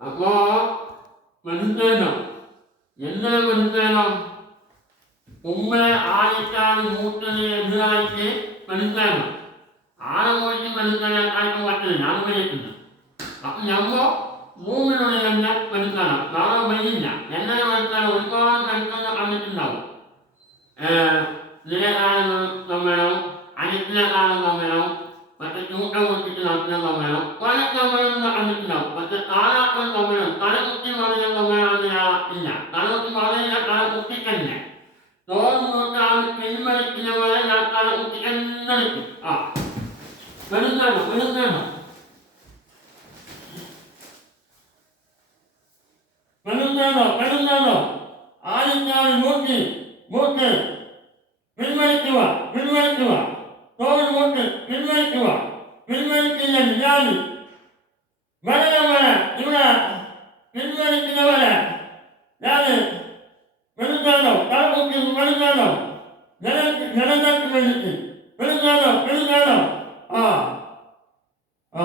അപ്പോ മനസ്സിലാക്കണം. എന്താ മനസ്സിലാക്കണം? ഉമ്മനെ ആയിട്ടാണ് മൂത്തത് എതിരായിട്ട് മനസ്സിലാക്കണം. ആളെ പോയിട്ട് മനസ്സിലാക്കാൻ പറ്റില്ല. ഞാൻ വിളിക്കുന്നു. അപ്പൊ നമ്മ ഭൂമിയിലുള്ള തന്നെ മനസ്സിലാണ്. നാളെ വരില്ല. എങ്ങനെ മനസ്സിലാണ്? ഒരുപാട് മനസ്സിലാക്കാൻ കണ്ടിട്ടുണ്ടാവും. നിലകാലം വേണം, അനിത്തിലെ കാലം വേണം, മറ്റേ ചൂട്ടം കുത്തിട്ട് നടത്തുന്ന വേണം, പല സമയം കണ്ടിട്ടുണ്ടാവും. പക്ഷെ താഴാക്കൾ സമയം തലകുത്തി മറിയ സമയം ഇല്ല. തലകുത്തി മറിയില്ല, തലകുത്തി തന്നെ തോന്നുന്നോട്ടാണ് പിന്മറിക്കുന്ന പോലെ ഞാൻ തലകുത്തി തന്നെ നിൽക്കും. ആ മനസ്സിലാണോ? മനസ്സിലാണോ? മനസ്സിലാണോ? മനസ്സിലാണോ? ആദ്യത്താണ് മൂട്ടി മൂട്ട് പിന്മറിക്കുക, പിന്മറിക്കുക, തോൽ മൂട്ട് പിന്മറിക്കുക, പിന്മറിക്കില്ല ഞാൻ വരവരെ ഇവിടെ പിന്മറിക്കുന്നവരെ ഞാൻ മനസ്സിലാണോ? തലകുത്തി മനസ്സിലാണോ? ജനങ്ങൾക്ക് വേണ്ടിയിട്ട് മനസ്സിലാണോ? മനസ്സിലാണോ? ആ ആ